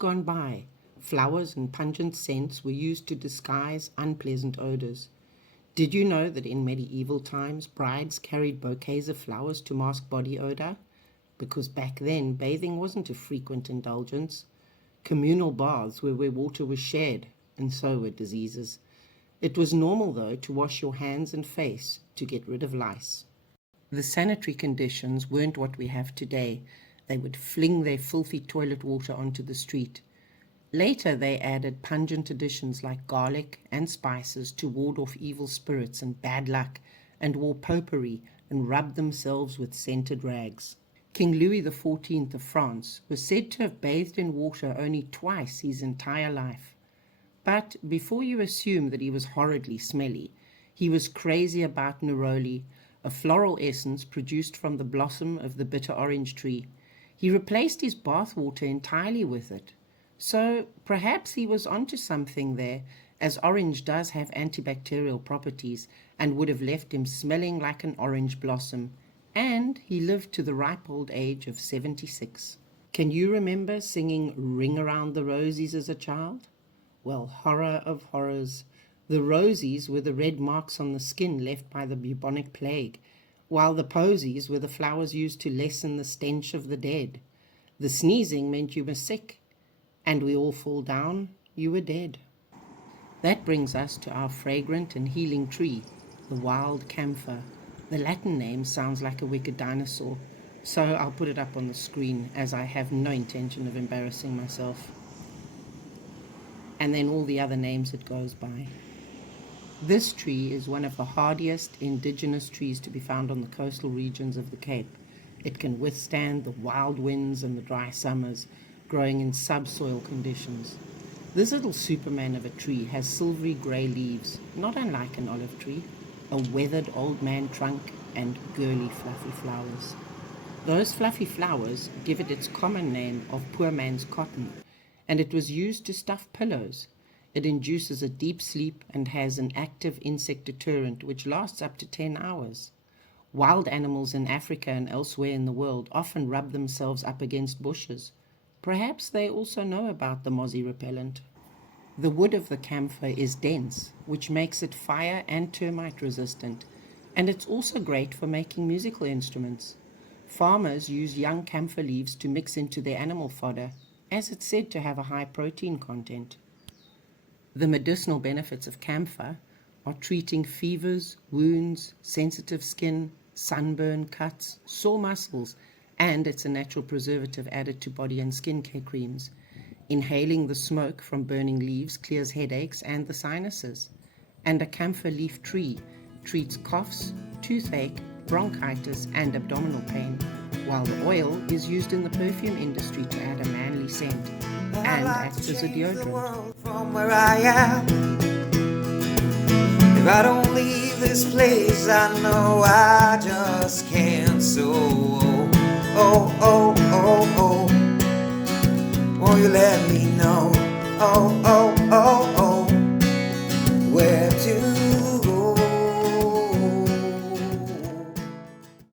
gone by, flowers and pungent scents were used to disguise unpleasant odors. Did you know that in medieval times, brides carried bouquets of flowers to mask body odor? Because back then, bathing wasn't a frequent indulgence. Communal baths were where water was shared, and so were diseases. It was normal, though, to wash your hands and face to get rid of lice. The sanitary conditions weren't what we have today. They would fling their filthy toilet water onto the street. Later, they added pungent additions like garlic and spices to ward off evil spirits and bad luck, and wore potpourri and rubbed themselves with scented rags. King Louis XIV of France was said to have bathed in water only twice his entire life. But before you assume that he was horridly smelly, he was crazy about neroli, a floral essence produced from the blossom of the bitter orange tree. He replaced his bath water entirely with it. So perhaps he was onto something there, as orange does have antibacterial properties and would have left him smelling like an orange blossom. And he lived to the ripe old age of 76. Can you remember singing Ring Around the Rosies as a child? Well, horror of horrors. The rosies were the red marks on the skin left by the bubonic plague, while the posies were the flowers used to lessen the stench of the dead. The sneezing meant you were sick, and we all fall down, you were dead. That brings us to our fragrant and healing tree, the wild camphor. The Latin name sounds like a wicked dinosaur, so I'll put it up on the screen, as I have no intention of embarrassing myself. And then all the other names it goes by. This tree is one of the hardiest indigenous trees to be found on the coastal regions of the Cape. It can withstand the wild winds and the dry summers, growing in subsoil conditions. This little superman of a tree has silvery grey leaves, not unlike an olive tree, a weathered old man trunk, and girly fluffy flowers. Those fluffy flowers give it its common name of poor man's cotton, and it was used to stuff pillows. It induces a deep sleep and has an active insect deterrent which lasts up to 10 hours. Wild animals in Africa and elsewhere in the world often rub themselves up against bushes. Perhaps they also know about the mozzie repellent. The wood of the camphor is dense, which makes it fire and termite resistant, and it's also great for making musical instruments. Farmers use young camphor leaves to mix into their animal fodder, as it's said to have a high protein content. The medicinal benefits of camphor are treating fevers, wounds, sensitive skin, sunburn, cuts, sore muscles, and it's a natural preservative added to body and skincare creams. Inhaling the smoke from burning leaves clears headaches and the sinuses. And a camphor leaf tree treats coughs, toothache, bronchitis, and abdominal pain, while the oil is used in the perfume industry to add a manly scent and acts as a deodorant. From where I am, if I don't leave this place, I know I just can't. So oh, oh, oh, oh.